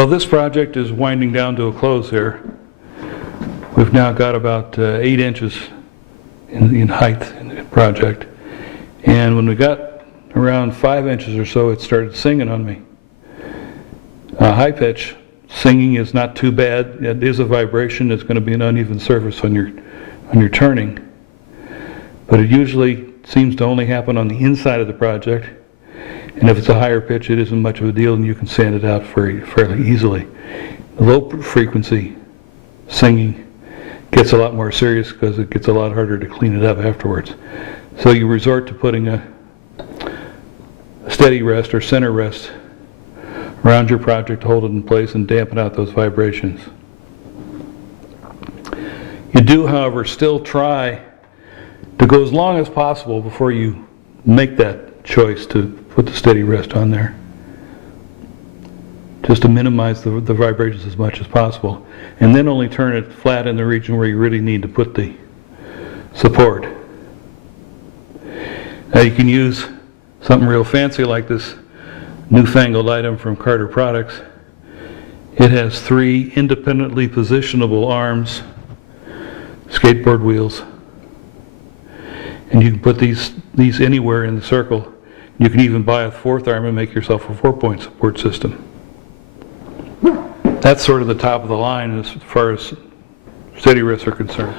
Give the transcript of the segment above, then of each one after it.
Well, this project is winding down to a close here. We've now got about 8 inches in height in the project. And when we got around 5 inches or so, it started singing on me. High pitch singing is not too bad. It is a vibration. It's going to be an uneven surface on your turning. But it usually seems to only happen on the inside of the project. And if it's a higher pitch, it isn't much of a deal, and you can sand it out fairly easily. The low frequency singing gets a lot more serious because it gets a lot harder to clean it up afterwards. So you resort to putting a steady rest or center rest around your project to hold it in place and dampen out those vibrations. You do, however, still try to go as long as possible before you make that choice to put the steady rest on there, just to minimize the vibrations as much as possible, and then only turn it flat in the region where you really need to put the support. Now you can use something real fancy like this newfangled item from Carter Products. It has 3 independently positionable arms, skateboard wheels, and you can put these anywhere in the circle. You can even buy a 4th arm and make yourself a 4-point support system. That's sort of the top of the line as far as steady rests are concerned.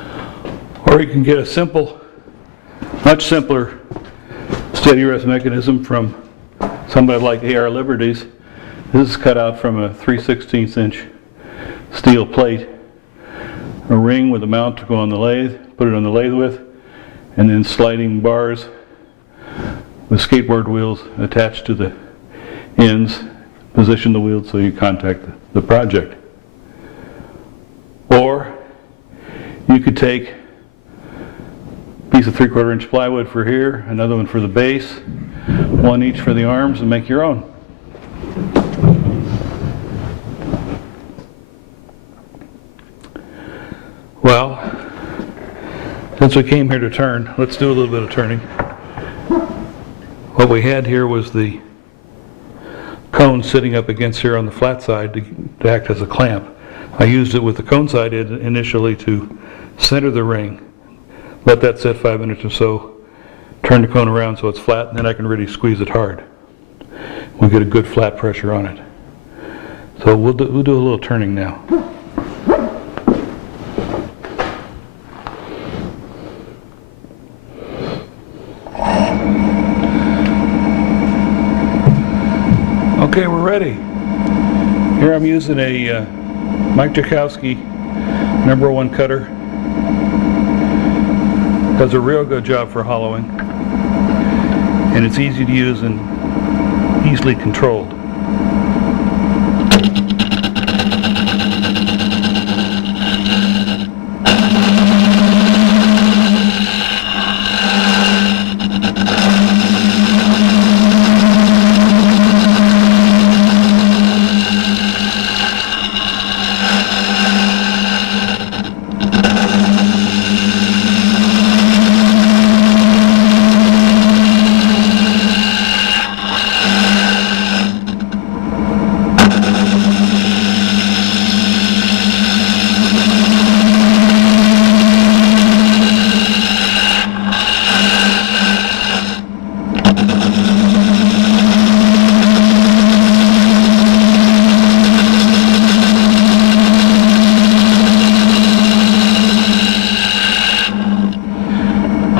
Or you can get a simple, much simpler steady rest mechanism from somebody like A.R. Liberty's. This is cut out from a 3/16 inch steel plate, a ring with a mount to go on the lathe, put it on the lathe with, and then sliding bars with skateboard wheels attached to the ends. Position the wheels so you contact the project. Or you could take a piece of 3/4 inch plywood for here, another one for the base, 1 each for the arms, and make your own. Well, since we came here to turn, let's do a little bit of turning. What we had here was the cone sitting up against here on the flat side to act as a clamp. I used it with the cone side initially to center the ring, let that set 5 minutes or so, turn the cone around so it's flat, and then I can really squeeze it hard. We'll get a good flat pressure on it. So we'll do a little turning now. Okay, we're ready. Here I'm using a Mike Jakowski #1 cutter. Does a real good job for hollowing, and it's easy to use and easily controlled.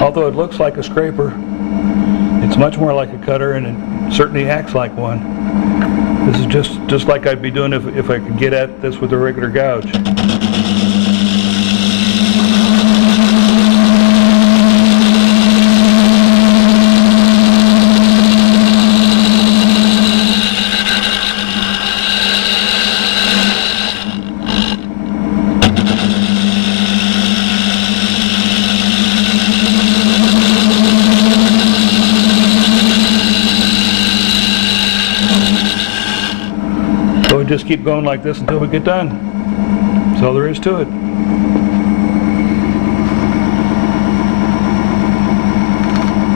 Although it looks like a scraper, it's much more like a cutter, and it certainly acts like one. This is just like I'd be doing if I could get at this with a regular gouge. So we just keep going like this until we get done. That's all there is to it.